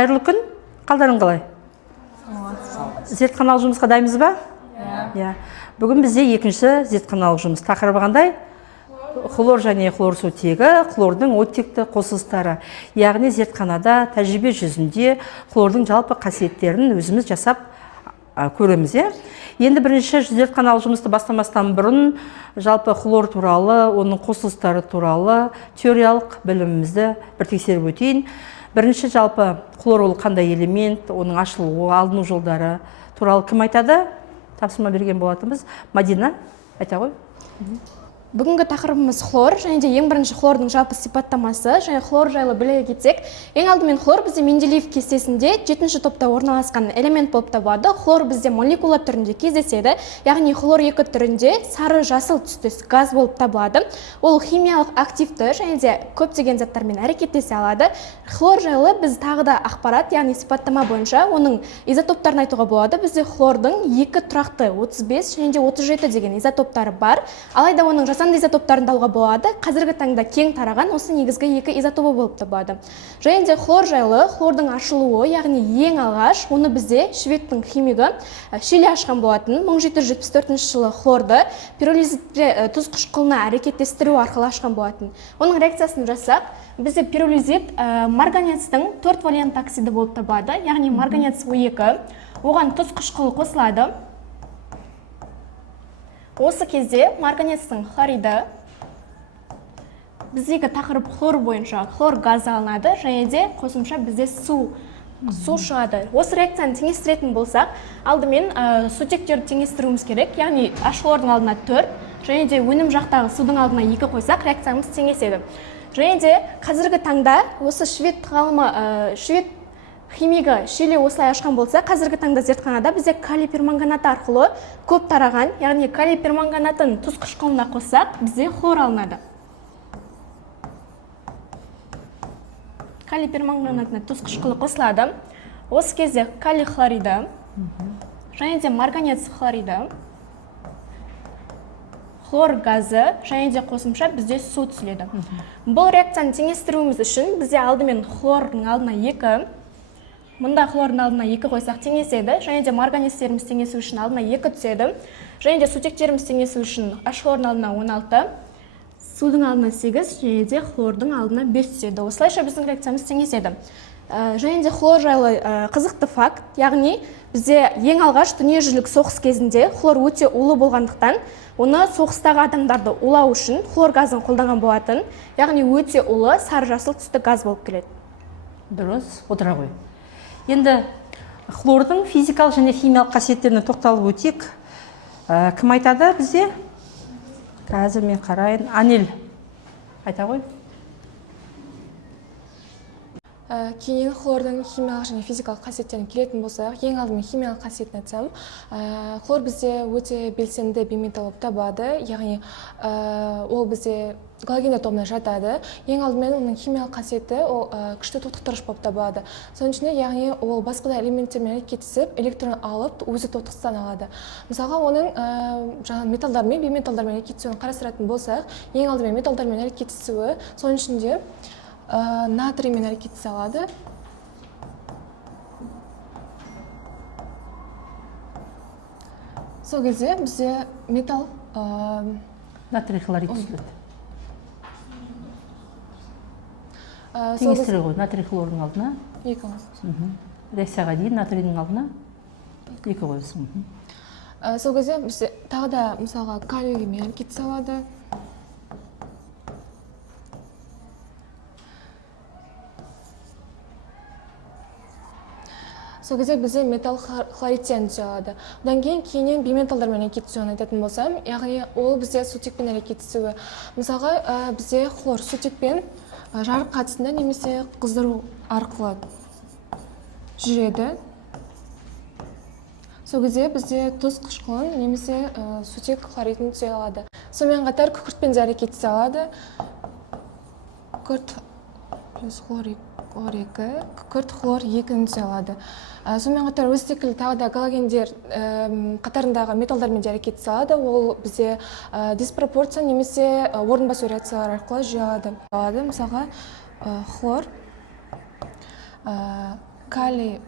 Қайырлы күн, қалдарың қалай? Зертханалық жұмысқа дайынбыз ба? Иә. Бүгін бізде екінші зертханалық жұмыс. Тақырыбы қандай? Хлор және хлор сутегі, хлордың оттекті қосылыстары. Яғни зертханада тәжірибе жүзінде хлордың жалпы қасиеттерін өзіміз жасап көреміз. Енді бірінші зертханалық жұмысты бастамастан бұрын жалпы хлор туралы, оның қосылыстары туралы теориялық білімімізді бір тексеріп өтейін. Бірінші жалпы хлор ол қандай элемент, оның ашылуы, алыну жолдары туралы кім айтады? Тапсырма берген болатынбыз. Мадина, айта ғой. Бүгінгі тақырыбымыз хлор, және де ең бірінші хлордың жалпы сипаттамасы, және хлор жайлы біле кетсек, ең алдымен хлор бізде Менделеев кестесінде 7-ші топта орналасқан элемент болып табылады. Хлор бізде молекула түрінде кездеседі, яғни хлор екі түрінде сары жасыл түстес газ болып табылады. Ол химиялық активті және де көптеген заттармен әрекеттесе алады. Хлор жайлы біз тағы да ақпарат, яғни сипаттама бойынша оның изотоптарын айтуға болады. Бізде хлордың екі тұрақты 35 және де 37 деген изотоптары бар. Алайда оның жасанды изотоптарын алуға болады. Қазіргі таңда кең тараған осы негізгі екі изотопы болып табылады. Және де хлор жайлы, хлордың ашылуы, яғни ең алғаш оны бізде шведтің химигі Шелли ашқан болатын. 1774 жылы хлорды пиролизитте тұз қышқылына әрекеттестіру арқылы ашқан болатын. Оның реакциясын жасақ, бізде пиролизит марганецтің 4 валент оксиді болып табылады. Яғни марганец O2, оған тұз қышқылы қосылады. Осы кезде марганецтің хлориді біздегі тақырып хлор бойынша хлор газы алынады, және де қосымша бізде су шығады. Осы реакцияны теңестіретін болсақ, алдымен сутектерді теңестіруіміз керек, яғни H хлордың алдына 4, және де өнім жақтағы судың алдына 2 қойсақ, реакциямыз теңеседі. Және де қазіргі таңда осы швед ғалымы, швед химигі Шелли осылай ашқан болса, қазіргі таңда зертханада бізде калий перманганаты арқылы көп тараған, яғни калий перманганатын тұз қышқылына қоссақ, бізде хлор алынады. Калий перманганатына тұз қышқылы қосылады. Осы кезде калий хлориді, және де марганец хлориді, хлор газы, және де қосымша бізде су түсіледі. Бұл реакцияны теңестіруіміз үшін бізде алдымен хлордың алдына 2, мұнда хлордың алдына 2 қойсақ теңеседі, және де марганецтеріміз теңесу үшін алдына 2 түседі, және де сутектеріміз теңесу үшін H хлордың алдына 16, судың алдына 8, және де хлордың алдына 5 түседі. Осылайша біздің реакциямыз теңеседі. Және де хлор жайлы қызықты факт, яғни бізде ең алғаш дүниежүзілік соғыс кезінде хлор өте улы болғандықтан, оны соғыстағы адамдарды улау үшін хлор газын қолданған болатын, яғни өте улы сары жасыл түсті газ болып келеді. Дұрыс, отыра ғой. Енді хлордың физикалық және химиялық қасиеттеріне тоқталып өтек. Кім айтады бізде? Қазір мен қарайын. Анел, айта ғой. Кейін хлордың химиялық және физикалық қасиеттеріне келетін болсақ, ең алдымен химиялық қасиетін айтсам, хлор бізде өте белсенді бейметалл болып табылады, яғни ол бізде галогендер тобына жатады. Ең алдымен оның химиялық қасиеті ол күшті тотықтырғыш болып табылады. Соның ішінде, яғни ол басқа да элементтермен әрекеттесіп, электрон алып, өзі тотықстан алады. Мысалға, оның металдармен, бейметалдармен әрекеттесуін қарастыратын болсақ, ең алдымен металдармен әрекеттесуі, соның ішінде натриймен әрекеттесе алады. Сол кезде бізде металл натрий хлорид түседі. Теңестіре ғой, натрий хлордың алдына 2 қойсын. Реакцияға дейін натрийдің алдына 2 қойсын. Сол кезде бізде тағы да мысалға калиймен әрекеттесе алады. Сол кезде бізде металл хлоридтен түсе алады. Одан кейіннен бейметалдармен әрекеттесуін айтатын болсам, яғни ол бізде сутекпен әрекеттесуі. Мысалға, бізде хлор сутекпен жарық қатысында немесе қыздыру арқылы жүреді. Сол кезде бізде тұз қышқылын немесе сутек хлоридін түсе алады. Сонымен қатар күкіртпен де әрекеттесе алады. Күкірт плюс хлор 2, күкірт хлор 2-ні түсе алады. Сонымен қатар өз секілді тағы да галогендер қатарындағы металдармен де әрекеттесе алады. Ол бізде диспропорция немесе орын басу реакциялар арқылы жүре алады. Мысалға, хлор калий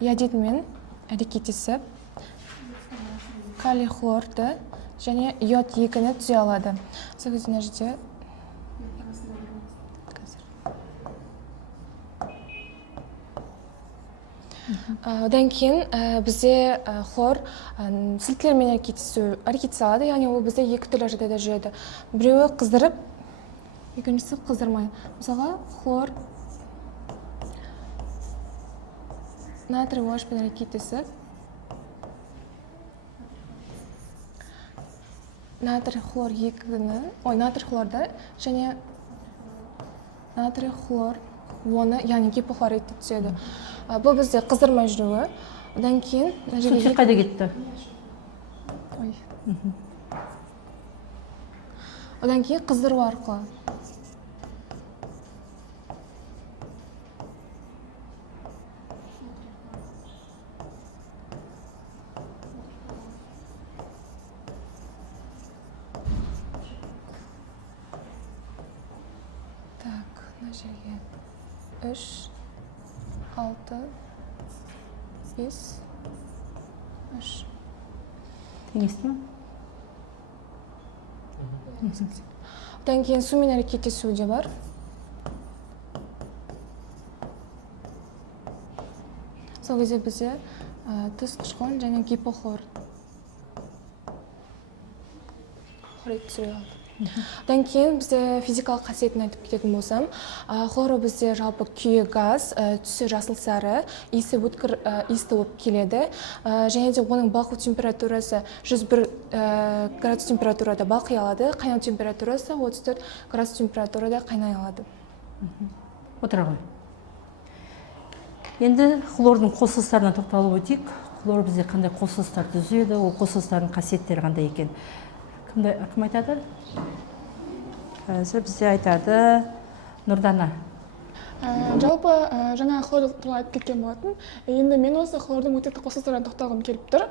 иодидмен әрекеттесіп калий хлорды және йод 2-ні түзе алады. Сол кезде мына жерде одан кейін бізде хлор сілтілермен әрекеттесе алады, яғни ол бізде екі түрлі жағдайда жүреді. Біреуі қыздырып, екіншісі қыздырмай. Мысалға, хлор натрий OH-пен әрекеттесіп, натрий хлор 2-ні, натрий хлорды және натрий хлор 10-ні, яғни гипохлоридті түседі. Бұл бізде қыздырмай жүруі. Одан кейін Сутек қайда кетті? Одан кейін қыздыру арқылы. Так, мына жерге 3 6 5 3 Теңесті ме? Одан кейін сумен әрекеттесуі де бар. Сол кезде бізде тұз қышқылын және гипохлор хлорид түсіре алады. Одан кейін бізде физикалық қасиетін айтып кететін болсам, хлоры бізде жалпы күйі газ, түсі жасыл сары, иісі өткір иісті болып келеді. Және де оның балқу температурасы 101 градус температурада балқи алады, қайнау температурасы 34 градус температурада қайнай алады. Отыра ғой. Енді хлордың қосылыстарына тоқталып өтейік. Хлор бізде қандай қосылыстар түзеді, ол қосылыстардың қасиеттері қандай екен? Кім айтады? Қазір бізде айтады Нұрдана. Жалпы жаңа хлор туралы айтып кеткен болатын. Енді мен осы хлордың өтекті қосылыстарына тоқталғым келіп тұр.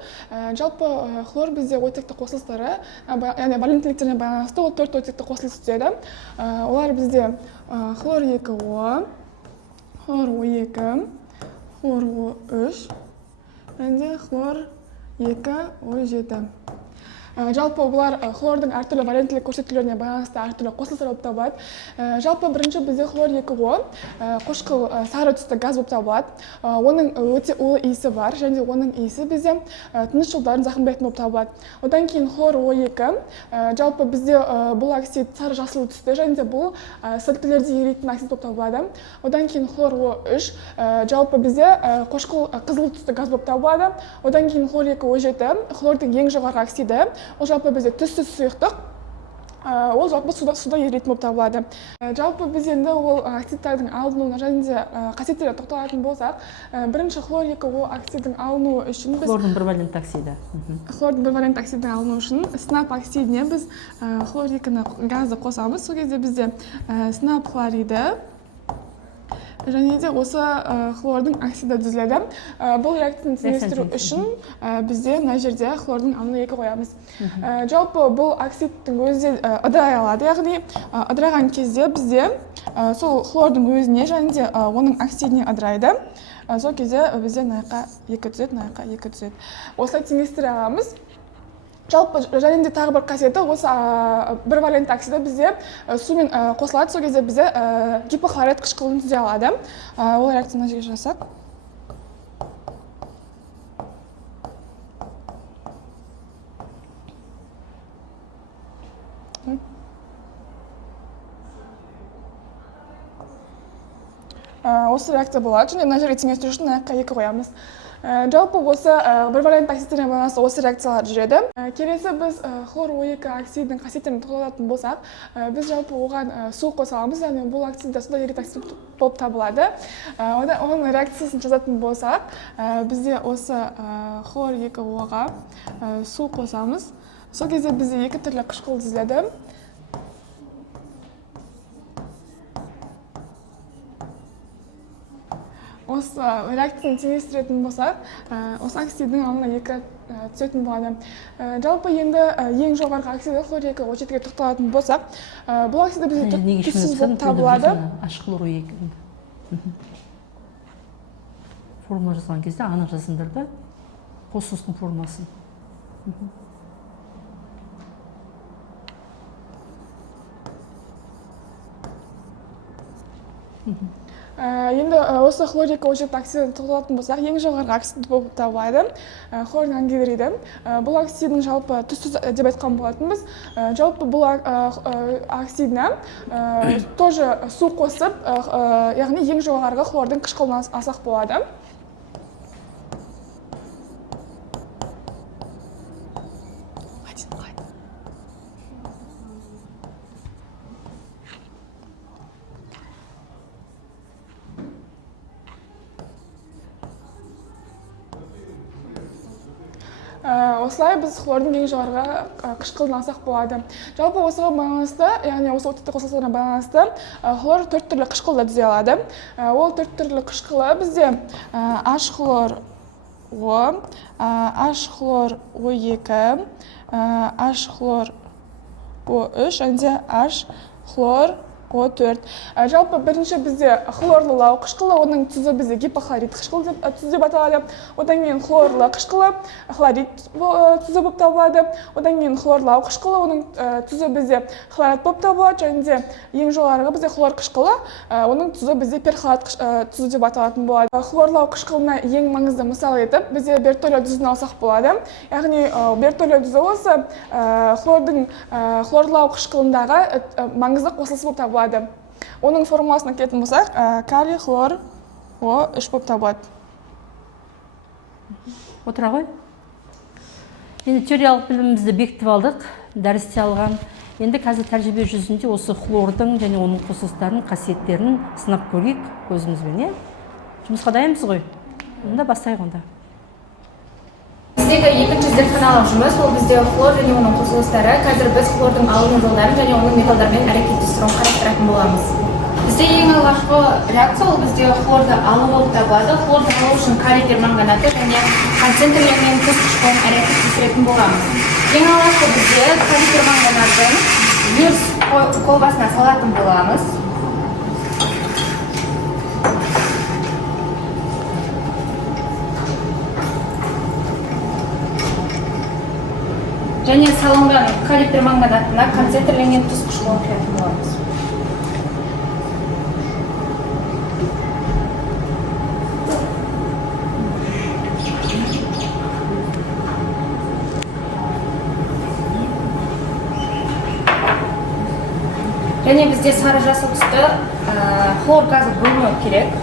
Жалпы хлор бізде өтекті қосылыстары, яғни валенттіліктеріне байланысты ол 4 өтекті қосылыс түзеді. Олар бізде хлор 2O, хлор O2, хлор O3 және хлор 2O7. Жалпы бұлар хлордың әртүрлі валенттілік көрсетулеріне байланысты әртүрлі қосылыстар болып табылады. Жалпы бірінші бізде хлор 2O қошқыл сары түсті газ болып табылады. Оның өте улы иісі бар, және оның иісі бізде тыныс жолдарын зақымдайтын болып табылады. Одан кейін хлор O2 жалпы бізде бұл оксид сары жасыл түсті, және де бұл сілтілерде еритін оксид болып табылады. Одан кейін хлор O3 жалпы бізде қошқыл қызыл түсті газ болып табылады. Одан кейін хлор 2O7 хлордың ең жоғарғы оксиді. Ол жалпы бізде түссіз сұйықтық, ол жалпы суда еритін болып табылады. Жалпы біз енді ол оксидтардың алынуына және де қасиеттеріне тоқталатын болсақ, бірінші хлор 2O оксидінің алынуы үшін біз Хлордың бірвалентті оксиді. Хлордың бірвалентті оксидін алыну үшін сынап оксидіне біз хлор 2-ні газды қосамыз. Сол кезде бізде сынап хлориді және де осы хлордың оксиді түзіледі. Бұл реакцияны теңестіру үшін бізде мына жерде хлордың алынуына 2 қоямыз. Жалпы бұл оксидтің өзі ыдырай алады, яғни ыдыраған кезде бізде сол хлордың өзіне және де оның оксидіне ыдырайды. Сол кезде бізде мынаяққа 2 түзеді, мынаяққа 2 түзеді. Осылай теңестіре аламыз. Жалпы және де тағы бір қасиеті осы бір валентті оксиді бізде сумен қосылады, сол кезде бізде гипохлорид қышқылын түзе алады. Ол реакцияны жерге жасақ. Осы реакция болады, және мына жерге теңестіру үшін мына жаққа 2 қоямыз. Жалпы осы бір валентті оксидтеріне байланысты осы реакциялар жүреді. Келесі біз хлор O2 оксидінің қасиеттеріне тоқталатын болсақ, біз жалпы оған су қосаламыз, яғни бұл оксид де суда еритін оксид болып табылады. Оның реакциясын жазатын болсақ, бізде осы хлор 2Оға су қосамыз. Сол кезде бізде 2 түрлі қышқыл түзіледі. Осы реакцияны теңестіретін болсақ, осы оксидінің алынуына 2 түсетін болады. Жалпы енді ең жоғарғы оксиді хлор 2O7-ге тоқталатын болсақ, бұл оксиді бізде түссіз болып табылады. Ашық хлор O2. формула жазған кезде анық жазыңдар да қосылыстың формуласын. Енді осы хлор 2 очеркті оксидін тоқталатын болсақ, ең жоғарғы оксид болып табылады хлорин ангидриді. Бұл оксидін жалпы түссіз деп айтқан болатынбыз. Жалпы бұл оксидіне тоже су қосып, яғни ең жоғарғы хлордың қышқылын алсақ болады. Осылай біз хлордың ең жоғарғы қышқылын алсақ болады. Жалпы осыған байланысты, яғни осы оттекті қосылыстарына байланысты хлор 4 түрлі қышқылды түзе алады. Ол 4 түрлі қышқылы бізде H хлор O, H хлор O2, H хлор O3 және H хлор O4. Жалпы бірінші бізде хлорлы лау қышқылы, оның тұзы бізде гипохлорид қышқылы деп аталады. Одан кейін хлорлы қышқылы хлорид тұзы болып табылады. Одан кейін хлорлау қышқылы, оның тұзы бізде хлорат болып табылады. Және де ең жоғарғы бізде хлор қышқылы, оның тұзы бізде перхлорат тұзы деп аталатын болады. Хлорлау қышқылына ең маңызды мысал етіп бізде Бертоллио тұзын алсақ болады. Яғни Бертоллио тұзы осы хлордың хлорлау қышқылындағы маңызды қосылысы болып табылады. Оның формуласына келетін болсақ, калий хлор O3 болып табылады. Отыра ғой. Енді теориялық білімімізді бекітіп алдық, дәрісте алған. Енді қазір тәжірибе жүзінде осы хлордың және оның қосылыстарының қасиеттерін сынап көрейік көзімізбен, Жұмысқа дайынбыз ғой. Онда бастайық онда. Біздегі екінші зертханалық жұмыс, ол бізде хлор және оның қосылыстары. Қазір біз хлордың алыну жолдарын және оның металдармен әрекеттестіруін қарастыратын боламыз. Бізде ең алғашқы реакция ол бізде хлорды алу болып табылады. Хлорды алу үшін калий перманганаты және концентрленген тұз қышқылын әрекеттестіретін боламыз. Ең алғашқы бізде калий перманганатын вирус колбасына салатын боламыз. Және салынған калий перманганатына концентрленген тұз қышқылын құятын боламыз. Және бізде сары жасыл түсті хлор газы бөлінуі керек.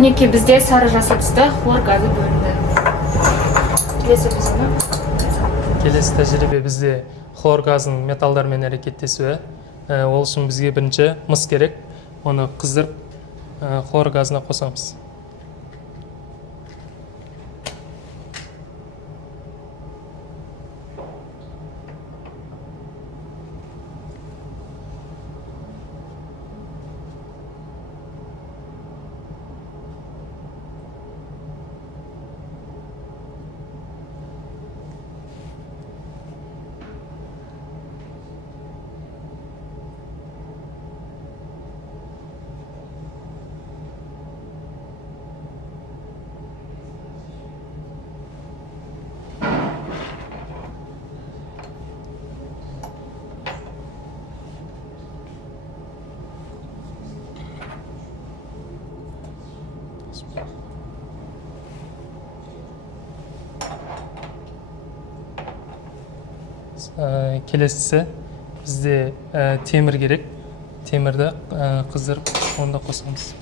Мінекей бізде сары жасыл түсті хлор газы бөлінді. Келесі тәжірибе бізде хлор газының металдармен әрекеттесуі. Ол үшін бізге бірінші мыс керек. Оны қыздырып хлор газына қосамыз. Келесісі бізде темір керек. Темірді қыздырып, онда қосамыз.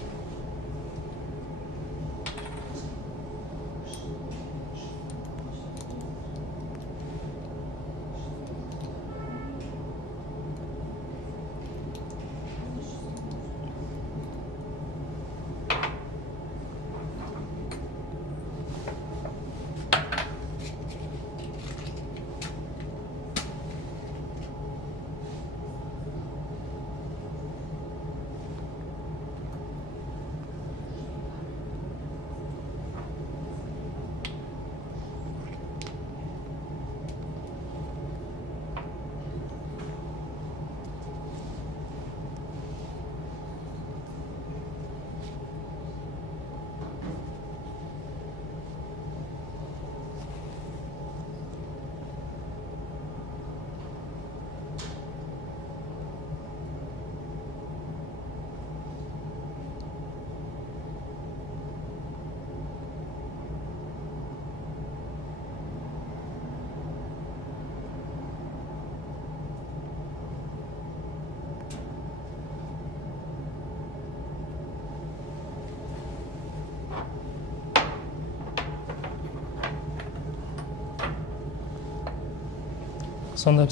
Сонда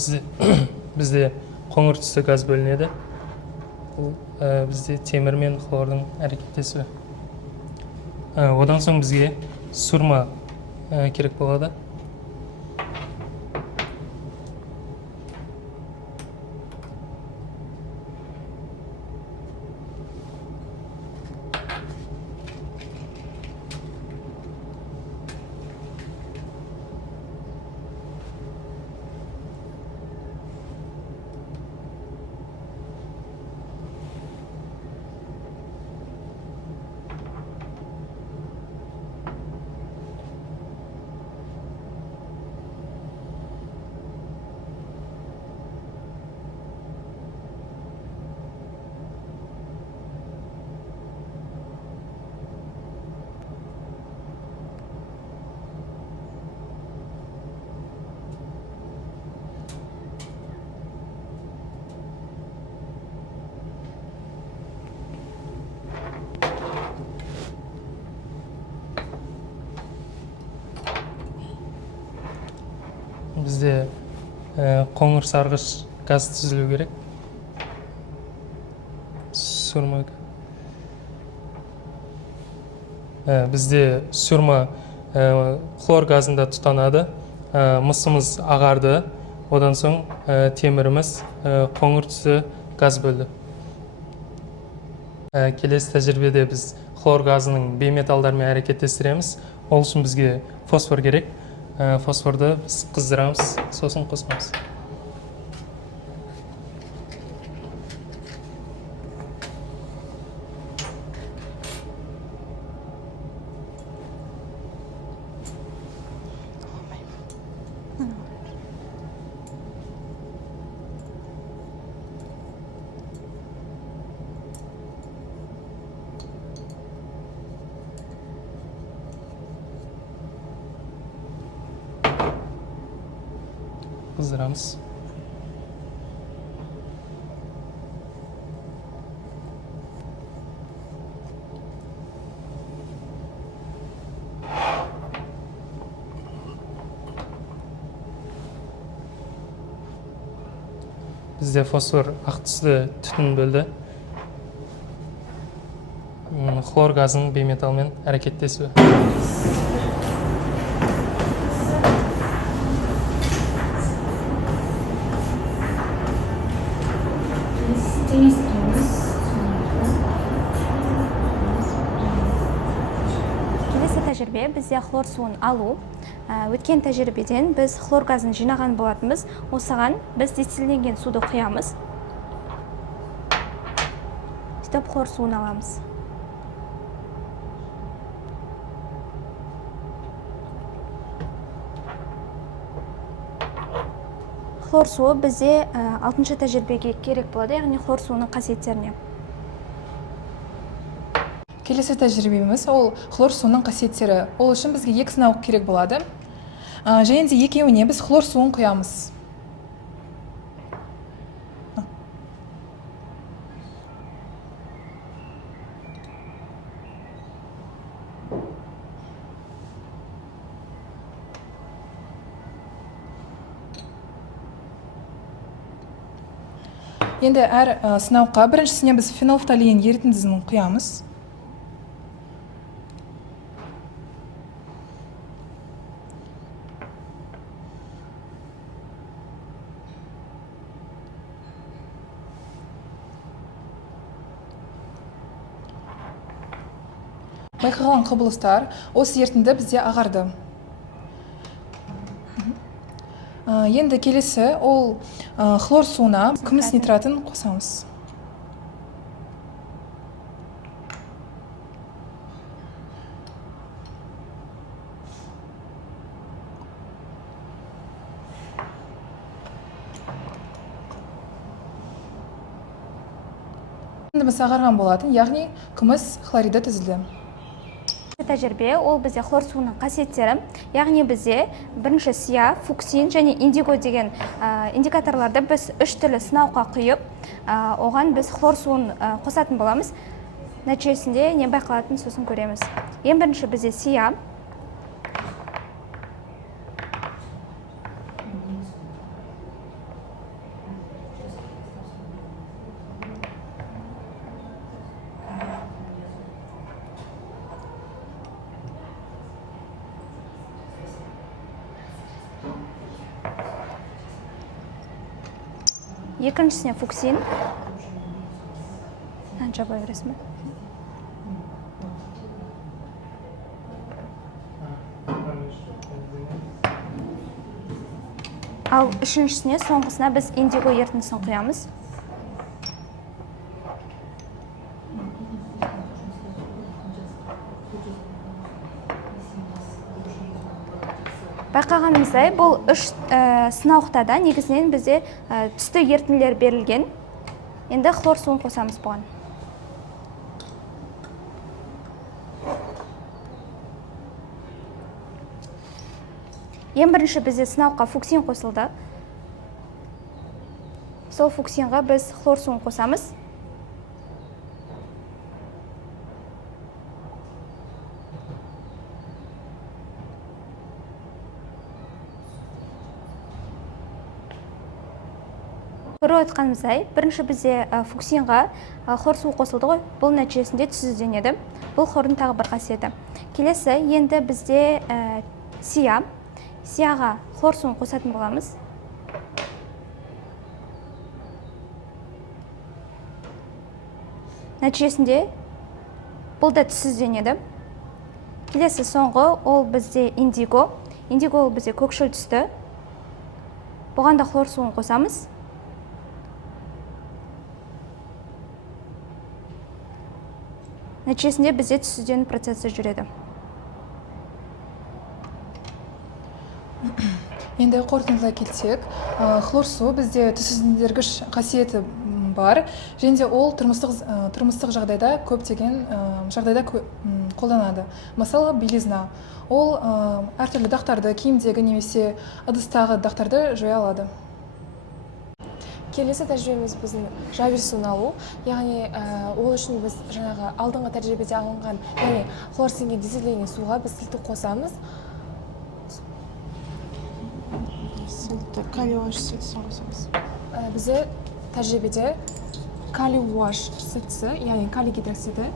бізде қоңыр түсті газ бөлінеді. Бізде темір мен хлордың әрекеттесуі. Одан соң бізге сурма керек болады. Бізде қоңыр сарғыш газ түзілу керек. Сурма. Бізде сурма хлор газында тұтанады. Мысымыз ағарды. Одан соң теміріміз қоңыр түсі газ бөлді. Келесі тәжірибеде біз хлор газының бейметалдармен әрекеттестіреміз. Ол үшін бізге фосфор керек. Фосфорды біз қыздырамыз, сосын қосамыз. Қыздырамыз. Бізде фосфор ақ түсті түтін бөлді. Хлор газының бейметалмен әрекеттесуі. Келесі тәжірибе бізде хлор суын алу. Өткен тәжірибеден біз хлор газын жинаған болатынбыз. Осыған біз дистилленген суды құямыз. Сөйтіп хлор суын аламыз. Хлор суы бізде 6-шы тәжірибеге керек болады, яғни хлор суының қасиеттеріне. Келесі тәжірибеміз ол хлор суының қасиеттері. Ол үшін бізге екі сынау керек болады. Және де екеуіне біз хлор суын құямыз. Енді әр сынауға біріншісіне біз фенолфталин ерітіндісін құямыз. Байқаған құбылыстар осы ерітінді бізде ағарды. Енді келесі ол хлор суына күміс нитратын қосамыз. Енді біз ағарған болатын, яғни күміс хлориді түзілді. Тәжірибе ол бізде хлор суының қасиеттері, яғни бізде бірінші сия, фуксин және индиго деген индикаторларды біз 3 түрлі сынауға құйып, оған біз хлор суын қосатын боламыз. Нәтижесінде не байқалатын сосын көреміз. Ең бірінші бізде сия. Екіншісіне фуксин. Жабай бересің бе? Ал үшіншісіне, соңғысына біз индиго ерітіндісін құямыз. Байқағанымыздай, бұл 3 сынауқтада негізінен бізде түсті ерітінділер берілген. Енді хлор суын қосамыз бұған. Ең бірінші бізде сынауға фуксин қосылды. Сол фуксинға біз хлор суын қосамыз. Көріп отқанымыздай, бірінші бізде фуксинға хлор суы қосылды ғой, бұл нәтижесінде түссізденеді. Бұл хлордың тағы бір қасиеті. Келесі, енді бізде сия. Сияға хлор суын қосатын боламыз. Нәтижесінде бұл да түссізденеді. Келесі соңғы, ол бізде индиго. Индиго ол бізде көкшіл түсті. Бұған да хлор суын қосамыз. Нәтижесінде бізде түссіздену процесі жүреді. Енді қорытындылай келсек, хлор су бізде түссіздендіргіш қасиеті бар, және де ол тұрмыстық жағдайда көптеген жағдайда қолданады. Мысалы, белизна. Ол әртүрлі дақтарды, киімдегі немесе ыдыстағы дақтарды жоя алады. Келесі тәжірибеміз біздің жауир суын алу, яғни ол үшін біз жаңағы алдыңғы тәжірибеде алынған, яғни хлорсинген дезодорирленген суға біз сілті қосамыз. Калий уаш сілтісін қосамыз. Бізде тәжірибеде калий уаш сілтісі, яғни калий гидроксиді.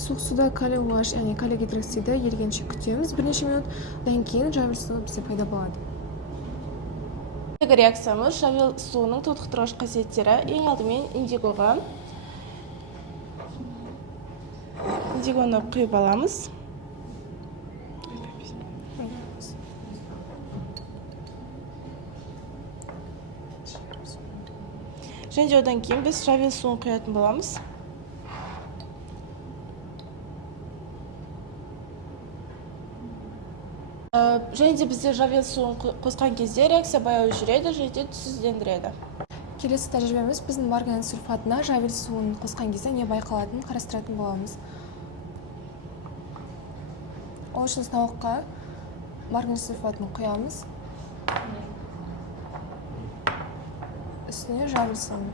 Суық суда калий уаш, яғни калий гидроксиді ергенше күтеміз. Бірнеше минуттан кейін жауир суы бізде пайда болады. Реакциямыз жауир суының тотықтырғыш қасиеттері. Ең алдымен индигоға. Индигоны құйып аламыз. және де одан кейін біз жавел суын құятын боламыз. Және де бізде жавел суын қосқан кезде реакция баяу жүреді және де түссіздендіреді. Келесі тәжірибеміз біздің марганец сульфатына жавел суын қосқан кезде не байқалатынын қарастыратын боламыз. Ол үшін сынауыққа марганец сульфатын құямыз. Үстіне жавел суын.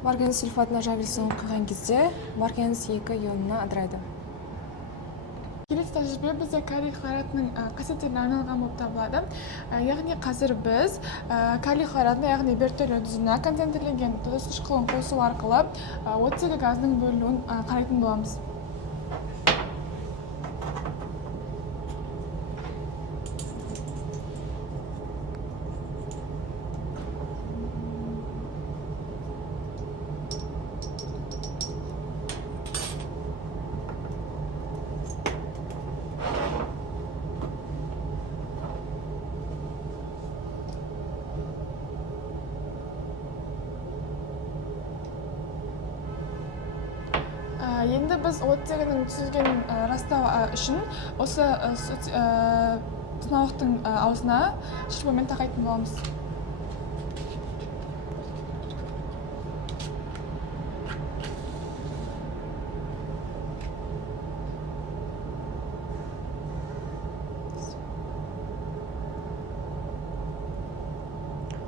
Марганец сульфатына жавел суын құйған кезде марганец 2 ионына ыдырайды. Келесі тәжірибе бізде калий хлоратының қасиеттеріне арналған болып табылады. Яғни қазір біз калий хлоратына, яғни бертолиодизына концентрленген тұтас қышқылын қосу арқылы оттегі газының бөлінуін қарайтын боламыз. Енді біз оттегінің түзілгенін растау үшін осы сынауықтың аузына шырпымен тақайтын боламыз.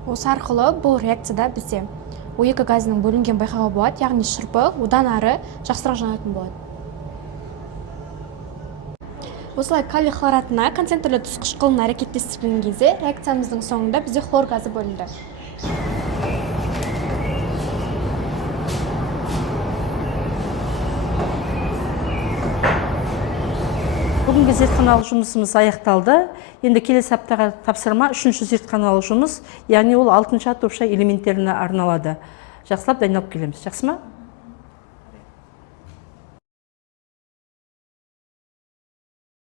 Осы арқылы бұл реакцияда бізде O2 газының бөлінген байқауға болады, яғни шырпы одан ары жақсырақ жанатын болады. Осылай калий хлоратына концентрлі тұз қышқылын әрекеттестірген кезде реакциямыздың соңында бізде хлор газы бөлінді. Бүгінгі зертханалық жұмысымыз аяқталды. Енді келесі аптаға тапсырма 3-ші зертханалық жұмыс, яғни ол 6-шы топша элементтеріне арналады. Жақсылап дайындалып келеміз. Жақсы ма?